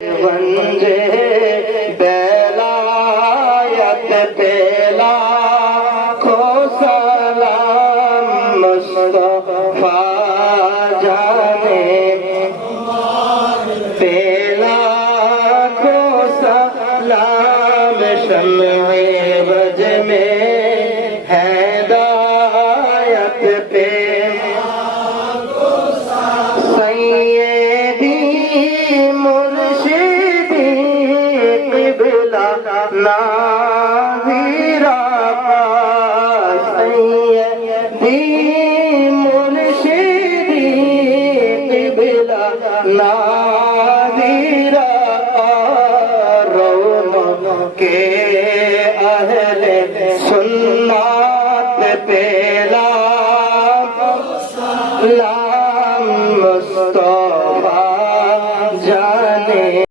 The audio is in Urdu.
گنجے بیلایت پیلا کھو سلام مصطفیٰ جانے پیلا کھو سلام شمع وج میں ہدایت پہ ناظر آقا سیدی مرشدی قبلہ ناظر آقا روم کے اہل سنت پہ